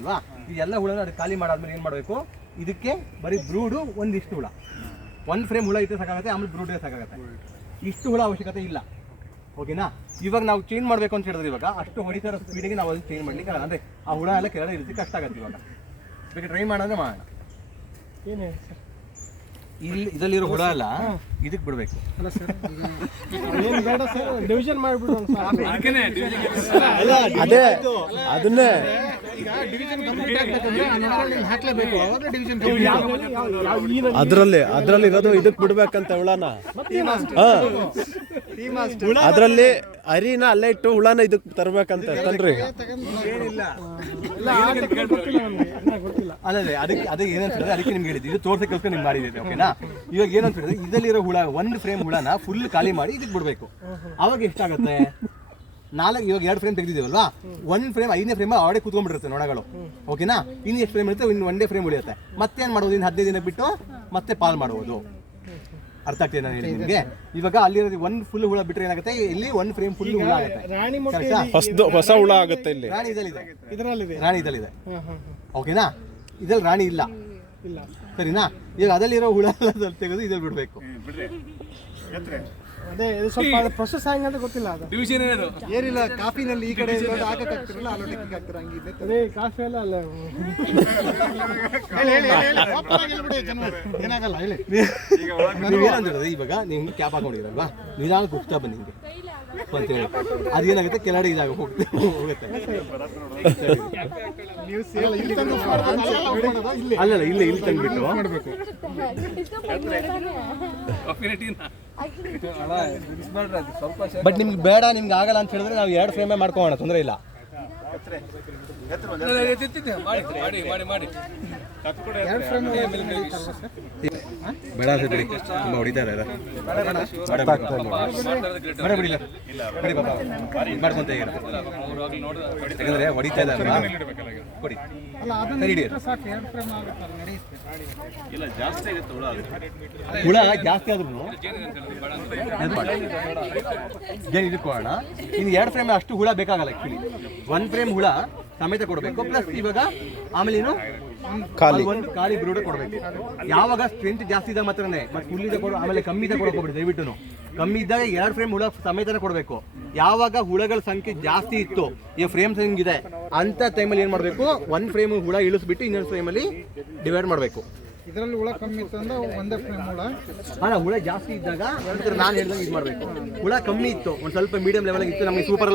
ಅಲ್ವಾ? ಇದೆಲ್ಲ ಹುಳನ ಅದು ಖಾಲಿ ಮಾಡಾದ್ಮೇಲೆ ಏನು ಮಾಡಬೇಕು, ಇದಕ್ಕೆ ಬರೀ ಬ್ರೂಡು ಒಂದಿಷ್ಟು ಹುಳ, ಒಂದು ಫ್ರೇಮ್ ಹುಳ ಇಟ್ಟರೆ ಸಾಕಾಗುತ್ತೆ, ಆಮೇಲೆ ಬ್ರೂಡ್ ಸಾಕಾಗುತ್ತೆ. ಇಷ್ಟು ಹುಳ ಅವಶ್ಯಕತೆ ಇಲ್ಲ. ಓಕೆನಾ? ಇವಾಗ ನಾವು ಚೇಂಜ್ ಮಾಡಬೇಕು ಅಂತ ಹೇಳಿದ್ರೆ ಇವಾಗ ಅಷ್ಟು ಹೊಡಿತಾರೋ ಸ್ಪೀಡಿಗೆ ನಾವು ಅದನ್ನು ಚೇಂಜ್ ಮಾಡಲಿಕ್ಕೆ ಅಂದರೆ ಆ ಹುಳ ಎಲ್ಲ ಕೆಳಗಡೆ ಇರಿಸಿ ಕಷ್ಟ ಆಗುತ್ತೆ. ಇವಾಗ ಬೇಕಾದ್ರೆ ಟ್ರೈ ಮಾಡೋದ್ರೆ ಮಾಡೋಣ. ಏನೇ ಇಲ್ಲಿ ಇದರಲ್ಲಿರೋ ಹುಳ ಎಲ್ಲ ಇದಕ್ಕೆ ಬಿಡಬೇಕು. ಏನು ಬೇಡ ಸರ್, ಡಿವಿಷನ್ ಮಾಡಿಬಿಡು. ಅದೇ ಅದನ್ನೇ ಅದ್ರಲ್ಲಿ ಇರೋದು ಇದಕ್ ಬಿಡ್ಬೇಕಂತ ಹುಳನ. ಅದ್ರಲ್ಲಿ ಅರಿನ ಅಲ್ಲೇ ಇಟ್ಟು ಹುಳನ ಇದಕ್ ತರ್ಬೇಕಂತ ತನ್ರಿ. ಅದೇ ಅದಕ್ಕೆ ಏನಂತ ಹೇಳಿದ್ರೆ ಅದಕ್ಕೆ ನಿಮ್ಗೆ ಹೇಳಿದ್ವಿ, ಇದು ತೋರ್ಸಕ್ಕೋಸ್ಕರ ನಿಮ್ಗೆ ಮಾಡಿದ್ದೀವಿ. ಓಕೆನಾ? ಇವಾಗ ಏನಂತ ಹೇಳಿದ್ರೆ ಇದರಲ್ಲಿರೋ ಹುಳ ಒಂದು ಫ್ರೇಮ್ ಹುಳನ ಫುಲ್ ಖಾಲಿ ಮಾಡಿ ಇದಕ್ಕೆ ಬಿಡಬೇಕು. ಅವಾಗ ಎಷ್ಟಾಗುತ್ತೆ? ಇವಾಗ 2 ಫ್ರೇಮ್ ತೆಗೆದಿದ್ದೀವಲ್ವಾ, 1 ಫ್ರೇಮ್ 5ನೇ ಫ್ರೇಮ್ ಆಡೇ ಕೂತ್ಕೊಂಡ್ಬಿಟ್ಟಿರುತ್ತೆ ನೊಣಗಳು. ಓಕೆನಾ? ಇನ್ನು ಎಷ್ಟು ಫ್ರೇಮ್ ಇರುತ್ತೆ? ಇನ್ನು 1 ಫ್ರೇಮ್ ಉಳಿಯುತ್ತೆ. ಮತ್ತೇನು ಮಾಡೋದು? ಇನ್ನು 15 ದಿನ ಬಿಟ್ಟು ಮತ್ತೆ ಪಾಲ್ ಮಾಡುವುದು. ಅರ್ಥ ಆಗ್ತಿದೆ ನಾನು ಹೇಳಿ ನಿಮಗೆ? ಇವಾಗ ಅಲ್ಲಿರೋದು 1 ಫುಲ್ ಹುಳ ಬಿಟ್ಟರೆ ಏನಾಗುತ್ತೆ, ಇಲ್ಲಿ 1 ಫ್ರೇಮ್ ಫುಲ್ ಹುಳ ಆಗುತ್ತೆ. ಹೊಸ ಹುಳ ಆಗುತ್ತೆ. ಇಲ್ಲಿ ರಾಣಿ ಇದಲ್ಲಿದೆ. ಓಕೆನಾ? ಇದ್ರಲ್ಲಿ ರಾಣಿ ಇಲ್ಲ, ಸರಿನಾ? ಈಗ ಅದಲ್ಲಿರೋ ಹುಳ ಎಲ್ಲ ತೆಗೆದು ಇದ್ರಲ್ಲಿ ಬಿಡಬೇಕು. ಅದೇ ಸ್ವಲ್ಪ ಪ್ರೊಸೆಸ್ ಹೆಂಗಂತ ಗೊತ್ತಿಲ್ಲ. ಅದು ಡಿವಿಷನ್ ಏನಿಲ್ಲ, ಕಾಫಿನಲ್ಲಿ ಈ ಕಡೆ ಹಾಕಕ್ಕಾಗ್ತಿರಲ್ಲ, ಅಲ್ಲೋ ಟೆಕ್ನಿಕ್ ಆಗ್ತಿರ ಹಂಗಿದೆ. ಅದೇ ಕಾಫಿ ಎಲ್ಲ ಅಲ್ಲ ಏನಾಗಲ್ಲ ಹೇಳಿ. ನೀವೇನಂದ್ರೆ ಇವಾಗ ನೀವು ಕ್ಯಾಪ್ ಹಾಕೊಂಡಿರಲ್ವಾ, ನಿಧಾನ ಕುಗ್ತಾ ಬನ್ನಿ ನಿಮಗೆ ಅಂತ ಹೇಳಿ ಅದೇನಾಗುತ್ತೆ, ಕೆಳಗಡೆ ಇದಾಗ ಹೋಗುತ್ತೆ. ಅಲ್ಲಲ್ಲ, ಇಲ್ಲಿ ತಂದ್ಬಿಟ್ಟು ಬಟ್ ನಿಮ್ಗೆ ಬೇಡ, ನಿಮ್ಗೆ ಆಗಲ್ಲ ಅಂತ ಹೇಳಿದ್ರೆ ನಾವು 2 ಫ್ರೇಮೇ ಮಾಡ್ಕೋಣ, ತೊಂದರೆ ಇಲ್ಲ. ಬೇಡ ಅಂತ ಬಿಡಿ, ತುಂಬ ಹೊಡಿತಾ ಇದ್ದಾರೆ. ಮಾಡ್ಕೊಂತ ಯಾಕಂದ್ರೆ ಹೊಡಿತಾ ಇದ್ದಾರಲ್ಲ, ಕೊಡಿ ಹುಳ ಜಾಸ್ತಿ ಆದ್ರೂ ಇಟ್ಕೊಳ್ಳೋಣ. ಇನ್ನು 2 ಫ್ರೇಮ್ ಅಷ್ಟು ಹುಳ ಬೇಕಾಗಲ್ಲ. ಆಕ್ಚುಲಿ 1 ಫ್ರೇಮ್ ಹುಳ ಸಮೇತ ಕೊಡಬೇಕು. ಪ್ಲಸ್ ಇವಾಗ ಆಮೇಲೆ ಏನು ಒಂದು ಖಾಲಿ ಬ್ರೂಡ್ ಕೊಡಬೇಕು. ಯಾವಾಗ ಸ್ಟ್ರೆಂತ್ ಜಾಸ್ತಿ ಇದ್ದಾಗ ಮಾತ್ರನೇ, ಮತ್ತೆ ಫುಲ್ ಇದೆ ಕೊಡು, ಆಮೇಲೆ ಕಮ್ಮಿ ಇದ್ದಾಗ ಕೊಡೋಕೆ ದಯವಿಟ್ಟು. ಕಮ್ಮಿ ಇದ್ದಾಗ 2 ಫ್ರೇಮ್ ಹುಳ ಸಮೇತನೇ ಕೊಡಬೇಕು. ಯಾವಾಗ ಹುಳಗಳ ಸಂಖ್ಯೆ ಜಾಸ್ತಿ ಇತ್ತು, ಈ ಫ್ರೇಮ್ಸ್ ಹಿಂಗಿದೆ ಅಂತ ಟೈಮಲ್ಲಿ ಏನು ಮಾಡಬೇಕು, 1 ಫ್ರೇಮ್ ಹುಳ ಇಳಿಸ್ಬಿಟ್ಟು ಇನ್ನೊಂದು ಫ್ರೇಮಲ್ಲಿ ಡಿವೈಡ್ ಮಾಡಬೇಕು. ಇದರಲ್ಲಿ ಹುಳ ಕಮ್ಮಿ ಇತ್ತು ಅಂದ್ರೆ 1 ಫ್ರೇಮ್ ಹುಳ. ಹುಳ ಜಾಸ್ತಿ ಇದ್ದಾಗ ನಾನು ಹೇಳಿದಾಗ ಇದು ಮಾಡಬೇಕು. ಹುಳ ಕಮ್ಮಿ ಇತ್ತು, ಒಂದು ಸ್ವಲ್ಪ ಮೀಡಿಯಂ ಲೆವೆಲ್ ಇತ್ತು, ನಮಗೆ ಸೂಪರ್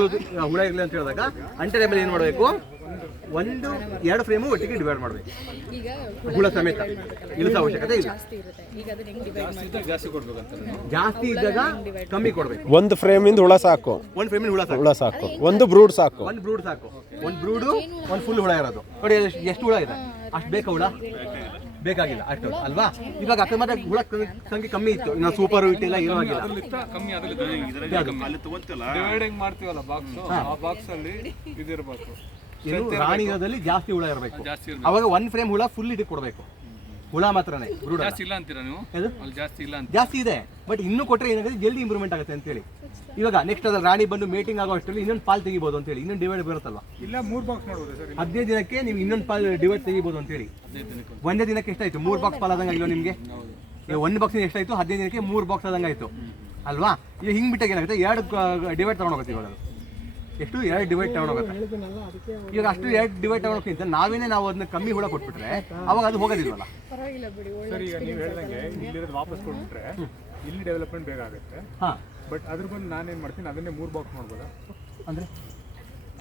ಹುಳ ಇರಲಿ ಅಂತ ಹೇಳಿದಾಗ ಅಂಟೆ ಟೈಮಲ್ಲಿ ಏನು ಮಾಡಬೇಕು, 1-2 ಫ್ರೇಮು ಒಟ್ಟಿಗೆ ಡಿವೈಡ್ ಮಾಡಬೇಕು. ಹುಳ ಸಮೇತ ಇಳಿಸೋ ಅವಶ್ಯಕತೆ ಇಲ್ಲ. ಜಾಸ್ತಿ ಇದ್ದಾಗ ಕಮ್ಮಿ ಕೊಡಬೇಕು. 1 ಫ್ರೇಮಿಂದ ಹುಳ ಸಾಕು. 1 ಫ್ರೇಮಿಂದ ಹುಳ ಸಾಕು. 1 ಬ್ರೂಡ್ ಸಾಕು. 1 ಬ್ರೂಡ್ ಸಾಕು. 1 ಬ್ರೂಡು 1 ಫುಲ್ ಹುಳ ಇರೋದು. ನೋಡಿ ಎಷ್ಟು ಹುಳ ಇದೆ, ಅಷ್ಟು ಬೇಕಾ ಹುಳ? ಬೇಕಾಗಿಲ್ಲ ಅಷ್ಟು ಅಲ್ವಾ? ಇವಾಗ ಅಕಸ್ಮಾತ್ ಹುಳ ಸಂಖ್ಯೆ ಕಮ್ಮಿ ಇತ್ತು, ನಾವು ಸೂಪರ್ ಇಟ್ಟಿಲ್ಲ, ಏನೂ ಆಗಿಲ್ಲ. ಮಾಡ್ತೀವಲ್ಲ ಬಾಕ್ಸ್, ಆ ಬಾಕ್ಸ್ ಅಲ್ಲಿ ಇದಿರಬೇಕು. ರಾಣಿ ಇರೋದಲ್ಲಿ ಜಾಸ್ತಿ ಹುಳ ಇರಬೇಕು. ಅವಾಗ 1 ಫ್ರೇಮ್ ಹುಳ ಫುಲ್ ಇಟ್ಟು ಕೊಡಬೇಕು. ಹುಳ ಮಾತ್ರನೇ, ಜಾಸ್ತಿ ಇಲ್ಲ ಅಂತೀರಾ ನೀವು? ಜಾಸ್ತಿ ಇದೆ, ಬಟ್ ಇನ್ನೂ ಕೊಟ್ಟರೆ ಏನಾಗುತ್ತೆ, ಜಲ್ದಿ ಇಂಪ್ರೂವ್ಮೆಂಟ್ ಆಗುತ್ತೆ ಅಂತೇಳಿ. ಇವಾಗ ನೆಕ್ಸ್ಟ್ ಅದ್ರಲ್ಲಿ ರಾಣಿ ಬಂದು ಮೇಟಿಂಗ್ ಆಗೋ ಅಷ್ಟರಲ್ಲಿ ಇನ್ನೊಂದು ಪಾಲ್ ತೆಗಿಬೋದು ಅಂತೇಳಿ, ಇನ್ನೊಂದು ಡಿವೈಡ್ ಬರುತ್ತಲ್ವಾ? ಇಲ್ಲ 3 ಬಾಕ್ಸ್ ಮಾಡ್ಬೋದು ಸರ್. 15 ದಿನಕ್ಕೆ ನೀವು ಇನ್ನೊಂದು ಪಾಲ್ ಡಿವೈಡ್ ತೆಗಿಬೋದು ಅಂತೇಳಿ. ಒಂದೇ ದಿನಕ್ಕೆ ಎಷ್ಟಾಯ್ತು? 3 ಬಾಕ್ಸ್ ಪಾಲ್ ಆದಂಗೆ ಆಗಿಲ್ಲ ನಿಮಗೆ? 1 ಬಾಕ್ಸ್ ಎಷ್ಟಾಯ್ತು? 15 ದಿನಕ್ಕೆ 3 ಬಾಕ್ಸ್ ಆದಂಗೆ ಆಯ್ತು ಅಲ್ವಾ? ಈಗ ಹಿಂಗೆ ಬಿಟ್ಟಾಗ ಏನಾಗುತ್ತೆ, 2 ಡಿವೈಡ್ ತಗೊಂಡೋಗುತ್ತೆ. ಇವಾಗ ಎಷ್ಟು 2 ಡಿವೈಡ್ ತಗೊಂಡೋಗುತ್ತೆ. ಇವಾಗ ಅಷ್ಟು 2 ಡಿವೈಡ್ ತಗೊಂಡೋಗ್ಕಿಂತ ನಾವು ಅದನ್ನ ಕಮ್ಮಿ ಹುಳ ಕೊಟ್ಬಿಟ್ರೆ ಅವಾಗ ಅದು ಹೋಗೋದಿಲ್ವಲ್ಲ. ಸರ್ ಈಗ ನೀವು ಹೇಳ್ದಂಗೆ ಇಲ್ಲಿರೋದು ವಾಪಸ್ ಕೊಟ್ಬಿಟ್ರೆ ಇಲ್ಲಿ ಡೆವಲಪ್ಮೆಂಟ್ ಬೇಕಾಗುತ್ತೆ. ಬಟ್ ಅದ್ರ ಬಂದು ನಾನೇನು ಮಾಡ್ತೀನಿ, ಅದನ್ನೇ 3 ಬಾಕ್ಸ್ ಮಾಡ್ಬೋದಾ? ಅಂದರೆ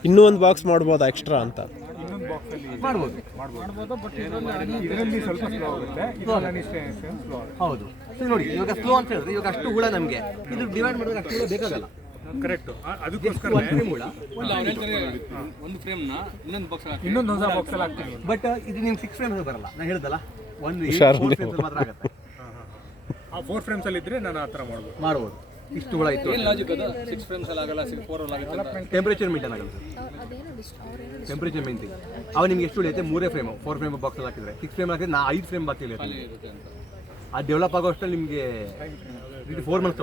ಇನ್ನೂ 1 ಬಾಕ್ಸ್ ಮಾಡ್ಬೋದಾ ಎಕ್ಸ್ಟ್ರಾ ಅಂತ? ಇನ್ನೊಂದು ಬಾಕ್ಸ್ ಅಲ್ಲಿ ಮಾಡ್ಬೋದು. ಬಟ್ ಇದರಲ್ಲಿ ಸ್ವಲ್ಪ ಸ್ಲೋ ಆಗುತ್ತೆ, ಇದರಲ್ಲಿ ಸ್ಲೋ ಆಗುತ್ತೆ. ಹೌದು, ನೋಡಿ ಇವಾಗ ಸ್ಲೋ ಅಂತ ಹೇಳಿದ್ರೆ ಇವಾಗ ಅಷ್ಟು ಹುಳ ನಮಗೆ ಇದು ಡಿವೈಡ್ ಮಾಡಿದ್ರೆ ಅಷ್ಟು ಹುಳ ಬೇಕಾಗಲ್ಲ. ಕರೆಕ್ಟ್. ಅದಕ್ಕೋಸ್ಕರ 1 ಫ್ರೇಮ್ ಹುಳ, ಒಂದು ಫ್ರೇಮ್ ನ ಇನ್ನೊಂದು ಹೊಸ ಬಾಕ್ಸ್ ಅಲ್ಲಿ ಹಾಕ್ತೀನಿ. ಬಟ್ ಇದು ನಿಮ್ಗೆ 6 ಫ್ರೇಮ್ ಬರಲ್ಲ. ನಾನು ಹೇಳಿದಲ್ಲ, 4 ಫ್ರೇಮ್ಸ್ ಮಾತ್ರ ಆಗುತ್ತೆ. ಆ 4 ಫ್ರೇಮ್ಸ್ ಅಲ್ಲಿ ಇದ್ರೆ ನಾನು ಆ ಥರ ಮಾಡ್ಬೋದು. ಇಷ್ಟು ಹುಳ ಇತ್ತು, ಲಾಜಿಕ್ ಅದು 6 ಫ್ರೇಮ್ಸ್ ಅಲ್ಲಿ ಆಗಲ್ಲ, 4 ಅಲ್ಲಿ ಆಗುತ್ತೆ. ಟೆಂಪರೇಚರ್ ಮೇಂಟೈನ್ ಆಗುತ್ತೆ. ಟೆಂಪರೇಚರ್ ಮೇಂಟೈನ್ ಅವ ನಿಮ್ಗೆ ಎಷ್ಟು ಉಳಿಯುತ್ತೆ? 3 ಫ್ರೇಮ್ 4 ಫ್ರೇಮ್ ಬಾಕ್ಸ್ ಹಾಕಿದ್ರೆ 6 ಫ್ರೇಮ್ ಹಾಕಿದ್ರೆ 5 ಫ್ರೇಮ್ ಬಾಕಿ ಇರುತ್ತೆ. ಅದು ಡೆವಲಪ್ ಆಗೋ ಅಷ್ಟರಲ್ಲಿ ನಿಮಗೆ 4 ಮಂತ್ಸ್